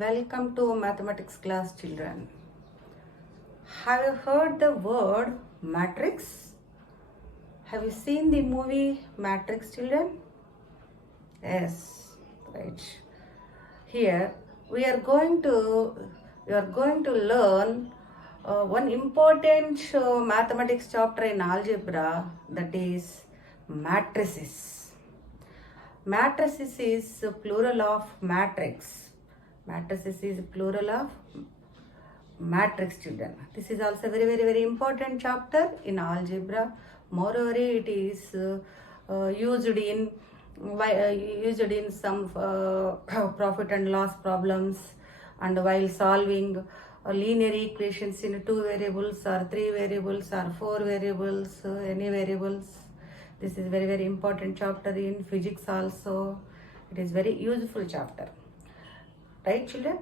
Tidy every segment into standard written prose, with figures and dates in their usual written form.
Welcome to mathematics class, children. Have you heard the word matrix? Have you seen the movie Matrix, children? Yes, right. Here we are going to learn one important mathematics chapter in algebra, that is matrices. Matrices is a plural of matrix. Matrices is a plural of matrix, children. This is also very important chapter in algebra. Moreover, it is used in some profit and loss problems, and while solving linear equations in 2 variables or 3 variables or 4 variables, any variables. This is very important chapter in physics also. It is very useful chapter. Right, children?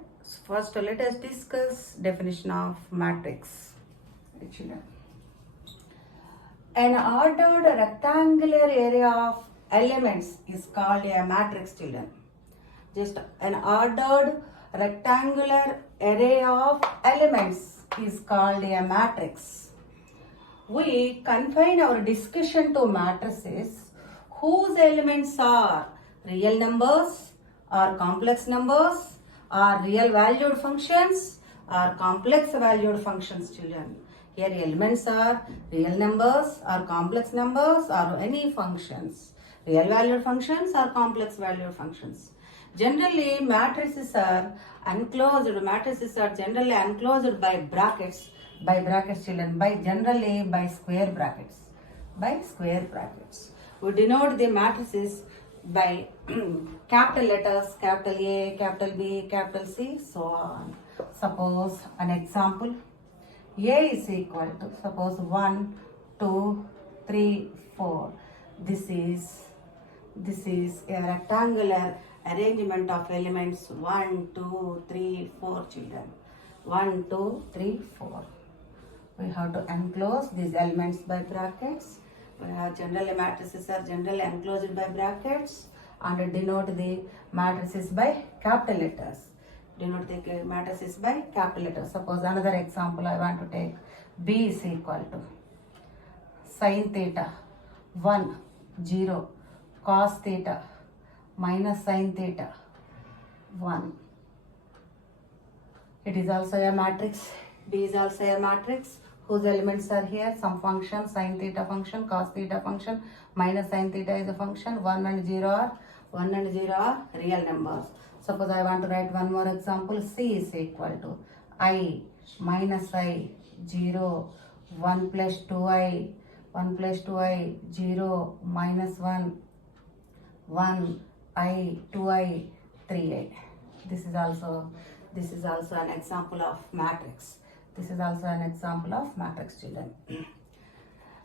First, let us discuss definition of matrix. Right, children? An ordered rectangular area of elements is called a matrix, children. Just an ordered rectangular array of elements is called a matrix. We confine our discussion to matrices whose elements are real numbers or complex numbers or real valued functions or complex valued functions, children. Here elements are real numbers or complex numbers or any functions. Real valued functions or complex valued functions. Generally, matrices are generally enclosed by brackets, children, generally by square brackets. We denote the matrices by capital letters, capital A, capital B, capital C, so on. Suppose an example, A is equal to, suppose 1, 2, 3, 4. This is a rectangular arrangement of elements 1, 2, 3, 4, children. 1, 2, 3, 4. We have to enclose these elements by brackets. We have generally matrices are generally enclosed by brackets, and denote the matrices by capital letters. Denote the matrices by capital letters. Suppose another example I want to take. B is equal to sin theta 1, 0, cos theta minus sin theta 1. It is also a matrix. B is also a matrix whose elements are here. Some function, sin theta function, cos theta function, minus sin theta is a function. 1 and 0 are real numbers. Suppose I want to write one more example. C is equal to I minus I 0, 1 plus 2i, 0 minus 1, 1 I, 2i, 3i. This is also an example of matrix. Children.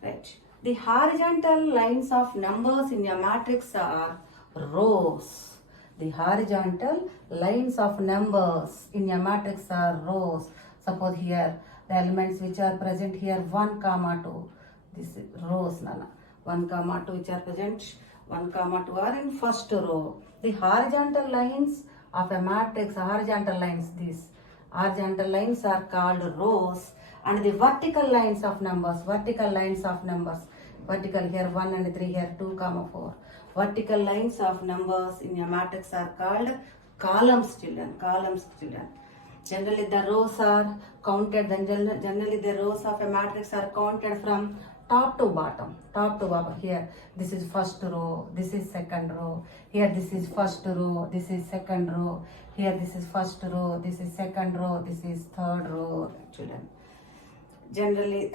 Right. The horizontal lines of numbers in a matrix are rows. The horizontal lines of numbers in a matrix are rows. Suppose here the elements which are present here 1, 2. This is rows, Nana. 1, 2 which are present 1, 2 are in first row. The horizontal lines of a matrix, these horizontal lines are called rows, and the vertical lines of numbers, vertical here 1 and 3, here 2, 4. Vertical lines of numbers in a matrix are called columns, children. Generally the rows are counted, generally the rows of a matrix are counted from top to bottom. Here this is first row, this is second row, here this is first row, this is second row, here this is first row, this is second row, this is third row, children. Generally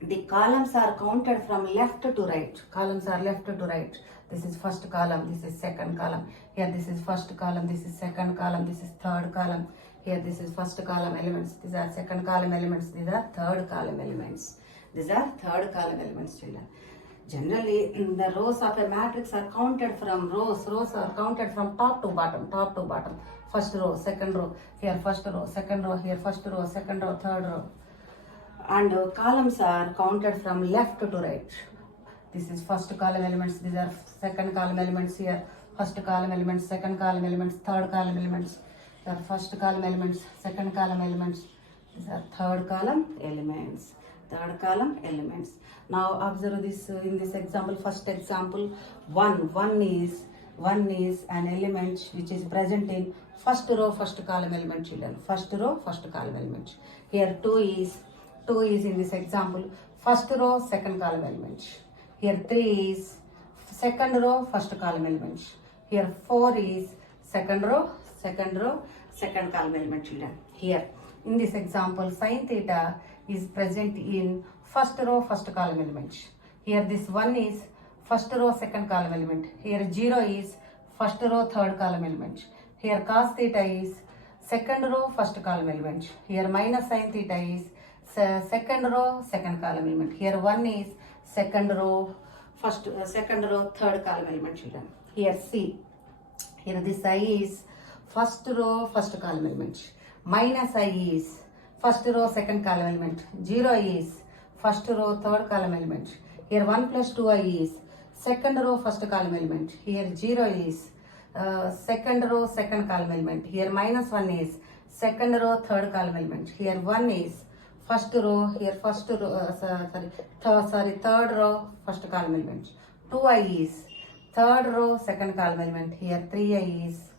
the columns are counted from left to right. This is first column, this is second column, here this is first column, this is second column, this is third column, here this is first column elements, these are second column elements, these are third column elements. Children. Generally, the rows of a matrix are counted from rows are counted from top to bottom. First row, second row, here first row, second row, here first row, second row, third row. And columns are counted from left to right. This is first column elements, these are second column elements here, first column elements, second column elements, third column elements. The first column elements, second column elements, these are third column elements. Third column elements. Now observe this in this example. First example, one is an element which is present in first row, first column element, children. First row, first column element. Here two is in this example first row, second column element. Here 3 is second row, first column element. Here 4 is second row, second column element, children. Here in this example, sin theta is present in first row, first column element. Here this 1 is first row, second column element. Here 0 is first row, third column element. Here cos theta is second row, first column element. Here minus sin theta is second row, second column element. Here 1 is second row, third column element, children. Here C. Here this I is first row, first column element. Minus I is first row, second column element. 0 is first row, third column element. Here 1 plus 2i is second row, first column element. Here 0 is second row, second column element. Here minus 1 is second row, third column element. Here 1 is first row, here first row, third row, first column element. 2i is third row, second column element. Here 3i is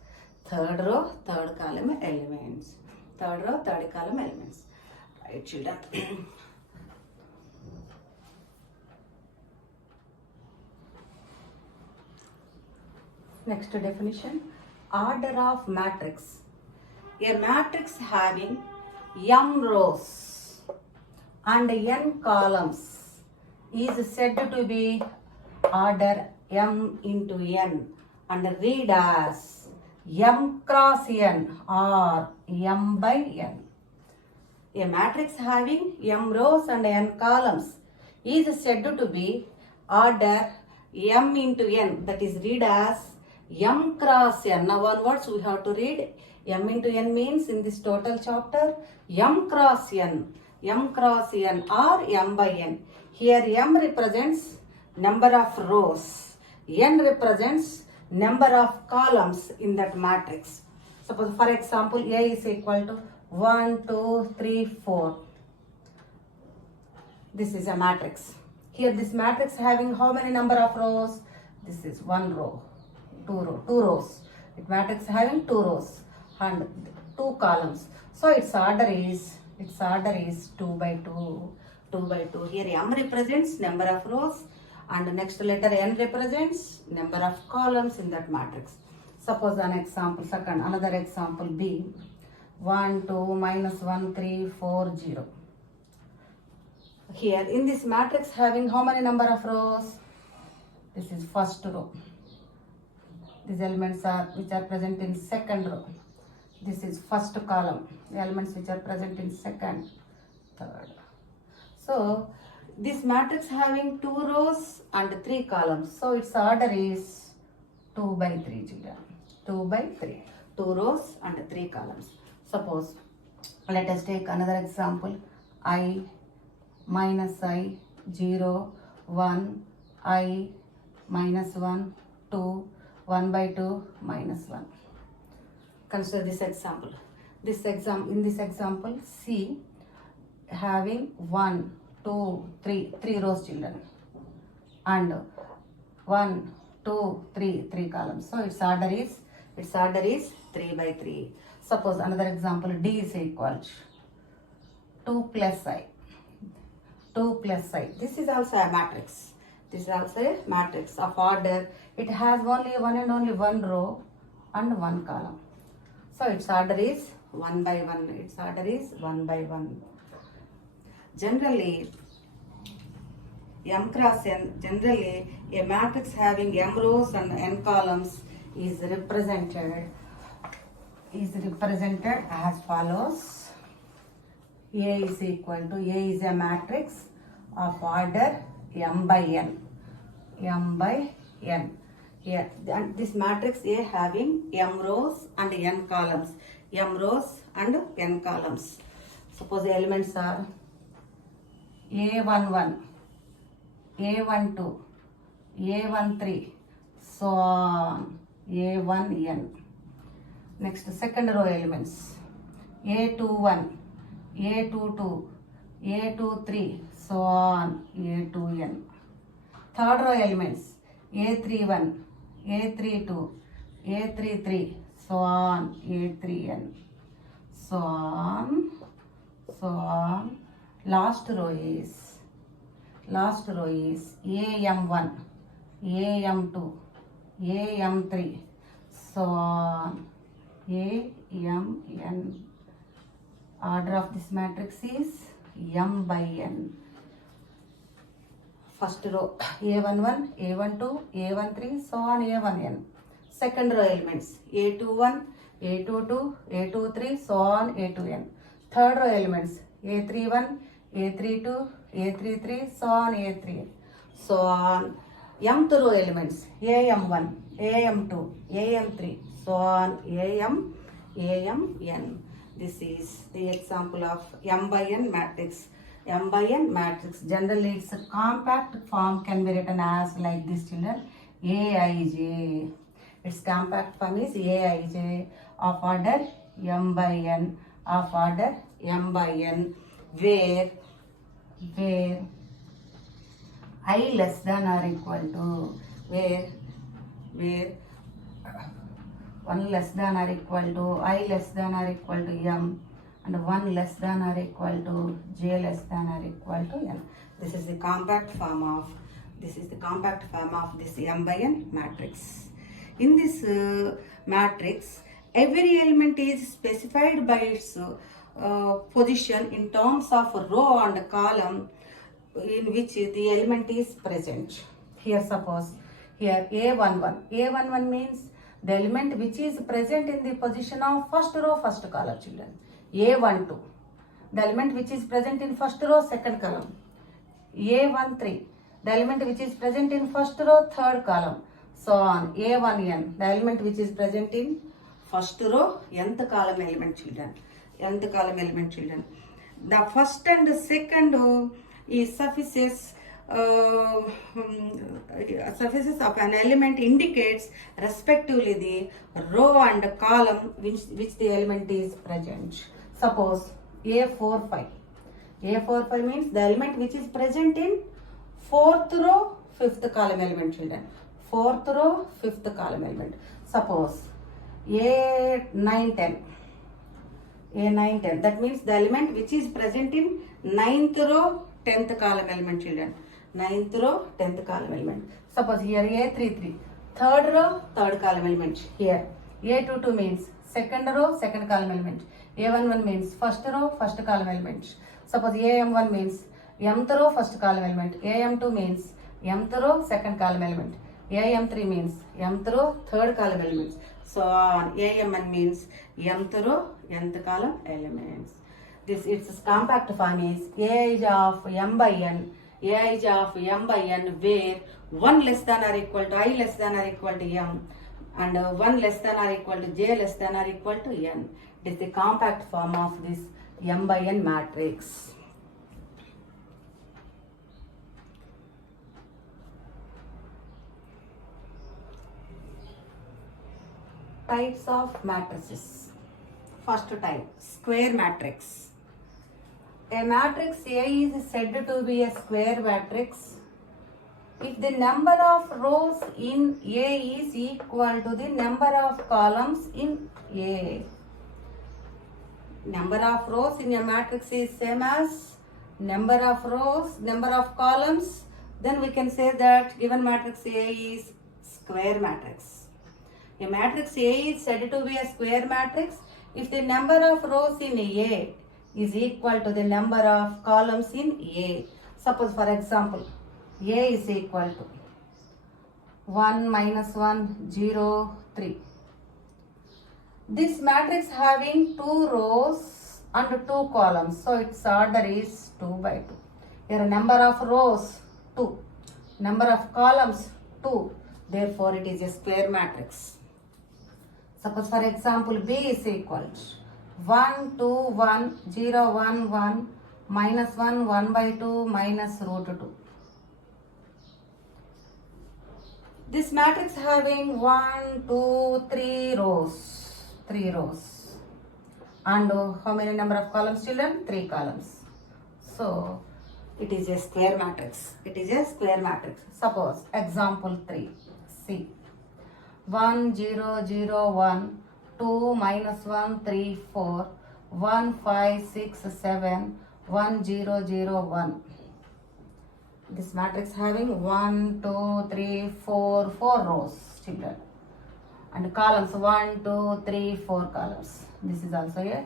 third row, third column elements. Third row, third column elements. Right, children. Next definition, order of matrix. A matrix having m rows and n columns is said to be order m into n and read as m cross n or m by n. A matrix having m rows and n columns is said to be order m into n, that is read as m cross n. Now one words we have to read. M into n means in this total chapter m cross n or m by n. Here m represents number of rows, n represents number of columns in that matrix. Suppose for example A is equal to 1, 2, 3, 4. This is a matrix. Here this matrix having how many number of rows? This is 1 row, 2 rows. It matrix having 2 rows and 2 columns. So its order is 2 by 2. Here m represents number of rows and next letter n represents number of columns in that matrix. Suppose another example B. 1, 2, minus 1, 3, 4, 0. Here in this matrix having how many number of rows? This is first row. These elements which are present in second row. This is first column. The elements which are present in second, third. So this matrix having 2 rows and 3 columns. So its order is 2 by 3, children. 2 by 3. 2 rows and 3 columns. Suppose let us take another example. I, minus I, 0, 1, I, minus 1, 2, 1 by 2, minus 1. Consider this example. In this example, C having 1, 2, 3 rows, children, and 1, 2, 3 columns. So its order is 3 by 3. Suppose another example, D is equal to 2 plus I. 2 plus I. This is also a matrix. This is also a matrix of order. It has only one row and 1 column. So its order is 1 by 1. Its order is 1 by 1. Generally, m cross n, a matrix having m rows and n columns is represented as follows. A is a matrix of order m by n. Here, and this matrix A having m rows and n columns. Suppose the elements are A11, A12, A13, so on, A1n. Next, second row elements. A21, A22, A23, so on, A2n. Third row elements. A31, A32, A33, so on, A3n. So on, so on. Last row is AM1, AM2, AM3, so on, AMN. Order of this matrix is m by n. First row A11, A12, A13, so on, A1n. Second row elements A21, A22, A23, so on, A2n. Third row elements A31, A32, A33, so on, A3n. So on. Mth row elements AM1, AM2, AM3, so on, AMN. This is the example of m by n matrix. M by n matrix, generally its compact form can be written as like this, children. Aij. Its compact form is Aij of order m by n, of order m by n, where I less than or equal to, where 1 less than or equal to I less than or equal to m, and 1 less than or equal to j less than or equal to n. This is the compact form of this m by n matrix. In this matrix, every element is specified by its position in terms of row and column in which the element is present. Here suppose, here A11 means the element which is present in the position of first row, first column, children. A12, the element which is present in first row, second column. A13, the element which is present in first row, third column. So on. A1n, the element which is present in first row, nth column element, children. The first and the second is surfaces of an element indicates respectively the row and column which the element is present. Suppose A45. A45 means the element which is present in fourth row, fifth column element, children. Fourth row, fifth column element. Suppose A910. That means the element which is present in ninth row, 10th column element, children. Ninth row, 10th column element. Suppose here A33, third row, third column element. Here A22 means second row, second column element. A11 means first row, first column element. Suppose AM1 means mth row, first column element. AM2 means mth row, second column element. AM3 means mth row, third column elements. So on. AMN means mth row, nth column elements. This its compact form is Aij of m by n, where 1 less than or equal to I less than or equal to m, and 1 less than or equal to j less than or equal to n. It is the compact form of this m by n matrix. Types of matrices. First type, square matrix. A matrix A is said to be a square matrix if the number of rows in A is equal to the number of columns in A. Number of rows in a matrix is same as number of rows, number of columns. Then we can say that given matrix A is square matrix. A matrix A is said to be a square matrix if the number of rows in A is equal to the number of columns in A. Suppose for example, A is equal to 1 minus 1, 0, 3. This matrix having 2 rows and 2 columns, so its order is 2 by 2. Here number of rows 2, number of columns 2, therefore it is a square matrix. Suppose for example, B is equal to 1, 2, 1, 0, 1, 1, minus 1, 1 by 2, minus root 2. This matrix having 1, 2, 3 rows. 3 rows. And how many number of columns, children? 3 columns. So it is a square matrix. It is a square matrix. Suppose example 3. See. 1 0 0 1 2 minus 1 3 4 1 5 6 7 1 0 0 1. This matrix having 1 2 3 4 rows, children, and columns 1 2 3 4 columns. This is also a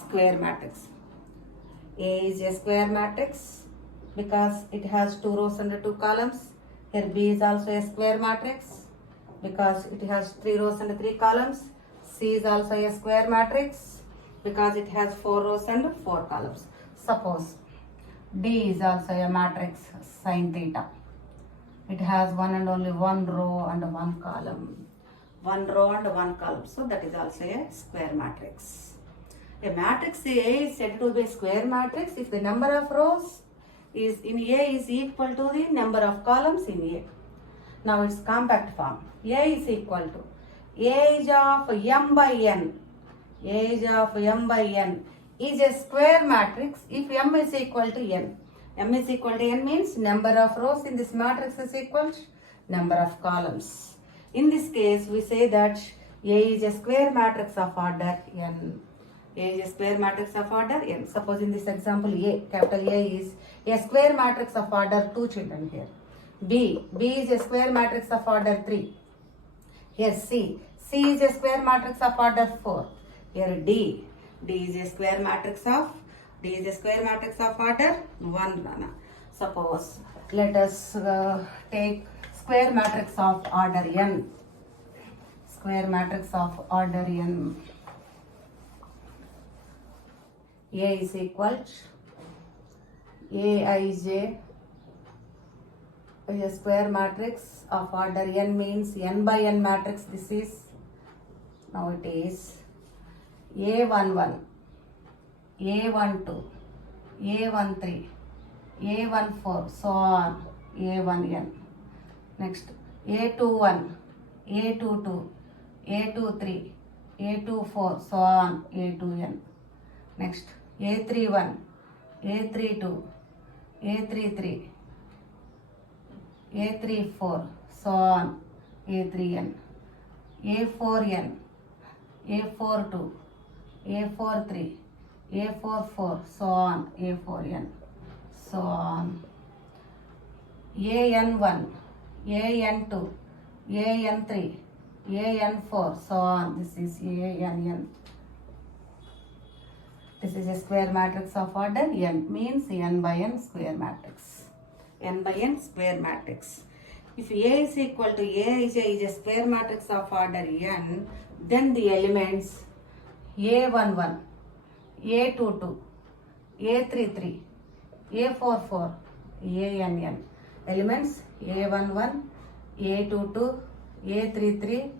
square matrix. A is a square matrix because it has 2 rows and 2 columns. Here B is also a square matrix because it has 3 rows and 3 columns. C is also a square matrix because it has 4 rows and 4 columns. Suppose D is also a matrix sin theta. It has one and only one row and one column. One row and one column. So that is also a square matrix. A matrix A is said to be a square matrix if the number of rows is in A is equal to the number of columns in A. Now its compact form. A is equal to age of m by n. Age of m by n is a square matrix if m is equal to n. M is equal to n means number of rows in this matrix is equal to number of columns. In this case, we say that A is a square matrix of order n. A is a square matrix of order n. Suppose in this example A, capital A is a square matrix of order 2, children here. B is a square matrix of order 3. Here C is a square matrix of order 4. Here D is a square matrix of order 1. Suppose let us take square matrix of order n. Square matrix of order n. A is equal to Aij. A square matrix of order n means n by n matrix. This is, now it is A11, A12, A13, A14, so on, A1n. Next, A21, A22, A23, A24, so on, A2n. Next, A31, A32, A33, A34, so on, A3n. A4n, A42, A43, A44, so on, A4n, so on. AN1, AN2, AN3, AN4, so on. This is ANN. This is a square matrix of order n, means n by n square matrix. N by n square matrix. If A is equal to Aij is a square matrix of order n, then the elements A11, A22, A33, A44, ANN. Elements A11, A22, A33,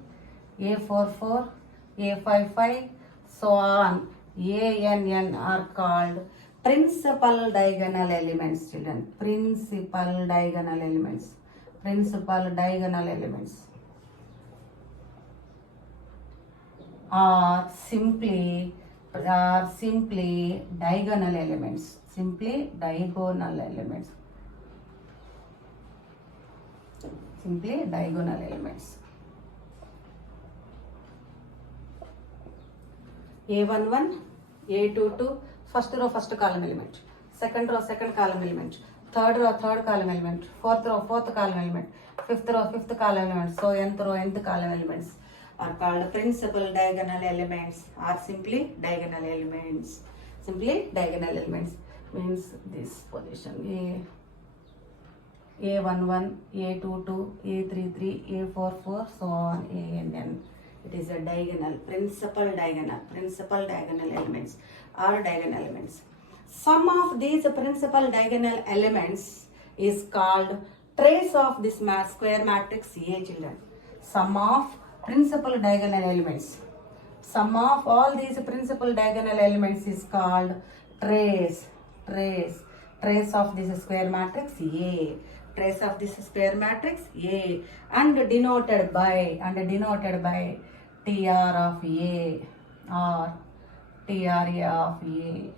A44, A55, so on, ANN are called principal diagonal elements, children. Principal diagonal elements. Principal diagonal elements are simply diagonal elements. Simply diagonal elements. Simply diagonal elements. A11, A22, first row, first column element. Second row, second column element. Third row, third column element. Fourth row, fourth column element. Fifth row, fifth column element. So nth row, nth column elements are called principal diagonal elements or simply diagonal elements. Simply diagonal elements means this position. A11, A22, A33, A44, so on, ANN. It is a diagonal, principal diagonal elements or diagonal elements. Sum of these principal diagonal elements is called trace of this square matrix A, children. Sum of principal diagonal elements. Sum of all these principal diagonal elements is called trace of this square matrix A. Trace of this square matrix A, and denoted by TR of A or TRA of A.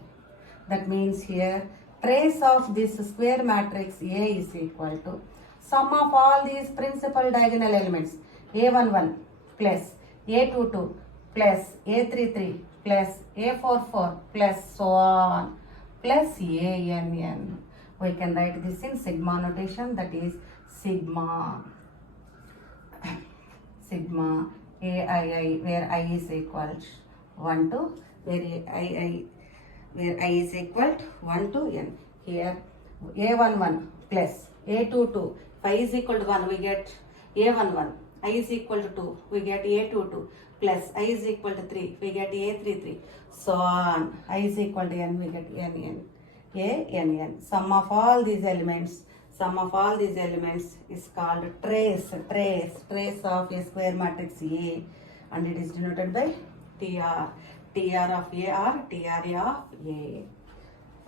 That means here trace of this square matrix A is equal to sum of all these principal diagonal elements A11 plus A22 plus A33 plus A44 plus so on plus ANN. We can write this in sigma notation, that is sigma AII, where I is equal to 1 to where I is equal to 1 to n. Here A11 plus A22, if I is equal to 1, we get A11, I is equal to 2, we get A22, plus I is equal to 3, we get A33, so on. I is equal to n, we get ANN. Sum of all these elements is called trace of a square matrix A, and it is denoted by TR of A or TRA of A.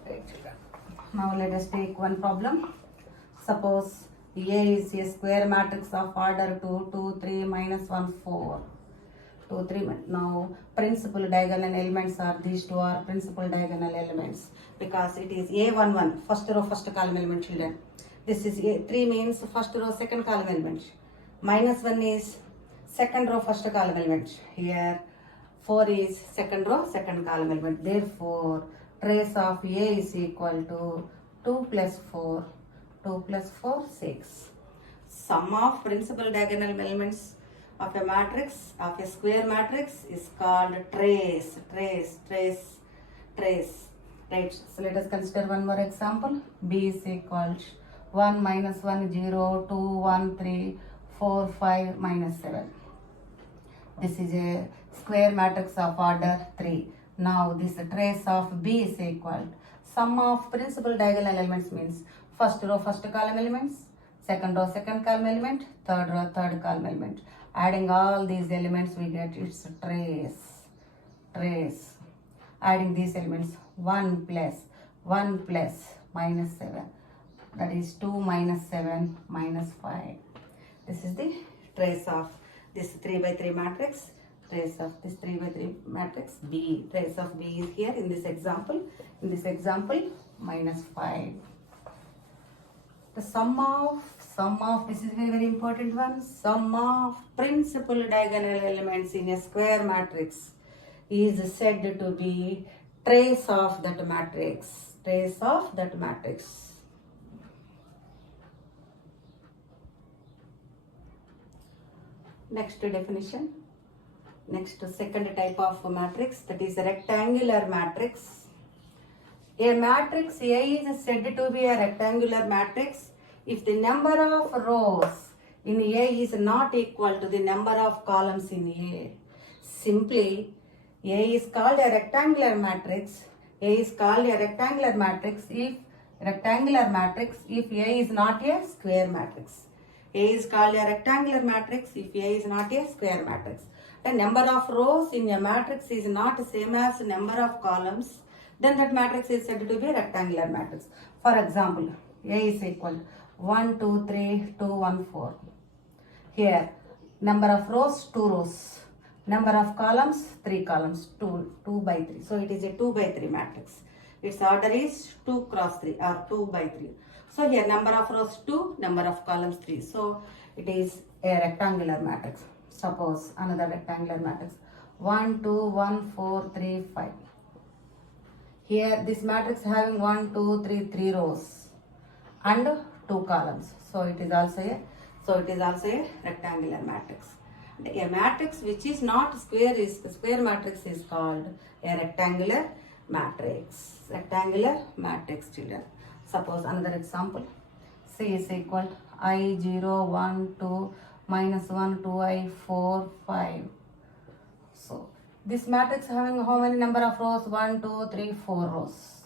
Right. Now let us take one problem. Suppose A is a square matrix of order 2, 2, 3, minus 1, 4. 2, 3. Now principal diagonal elements are these two are principal diagonal elements, because it is A11, first row, first column element, children. This is A3 means first row, second column element. Minus 1 is second row, first column element. Here 4 is second row, second column element. Therefore, trace of A is equal to 2 plus 4, 6. Sum of principal diagonal elements of a matrix, of a square matrix, is called trace. Right. So let us consider one more example. B is equal to 1 minus 1 0, 2 1 3, 4 5 minus 7. This is a square matrix of order 3. Now this trace of B is equal to sum of principal diagonal elements means first row, first column elements, second row, second column element, third row, third column element. Adding all these elements, we get its trace. Adding these elements, 1 plus minus 7. That is 2 minus 7 minus 5. This is the trace of this 3 by 3 matrix. Trace of this 3 by 3 matrix B. Trace of B is here in this example. Minus 5. The sum of this is very important one. Sum of principal diagonal elements in a square matrix is said to be trace of that matrix. Next definition. Next, second type of matrix, that is a rectangular matrix. A matrix A is said to be a rectangular matrix if the number of rows in A is not equal to the number of columns in A. Simply, A is called a rectangular matrix. A is called a rectangular matrix if A is not a square matrix. A is called a rectangular matrix if A is not a square matrix. The number of rows in a matrix is not the same as number of columns, then that matrix is said to be a rectangular matrix. For example, A is equal to 1, 2, 3, 2, 1, 4. Here, number of rows, 2 rows. Number of columns, 3 columns, 2 by 3. So it is a 2 by 3 matrix. Its order is 2 cross 3 or 2 by 3. So here number of rows 2, number of columns 3. So it is a rectangular matrix. Suppose another rectangular matrix 1, 2, 1, 4, 3, 5. Here this matrix having 1, 2, 3, 3 rows and 2 columns. So it is also a rectangular matrix. A matrix which is not square is the square matrix is called a rectangular matrix. Children. Suppose another example. C is equal to I 0, 1, 2, minus 1, 2i, 4, 5. So this matrix having how many number of rows? 1, 2, 3, 4 rows.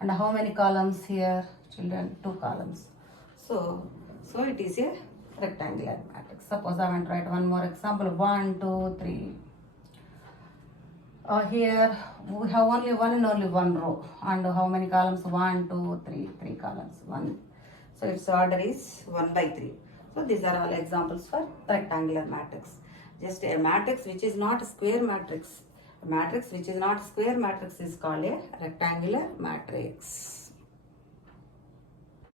And how many columns here? Children, 2 columns. So it is a rectangular matrix. Suppose I want to write one more example. 1, 2, 3. Here we have only one and only one row. And how many columns? 1, 2, 3. 3 columns. 1. So its order is 1 by 3. So these are all examples for rectangular matrix. Just a matrix which is not a square matrix. A matrix which is not square matrix is called a rectangular matrix.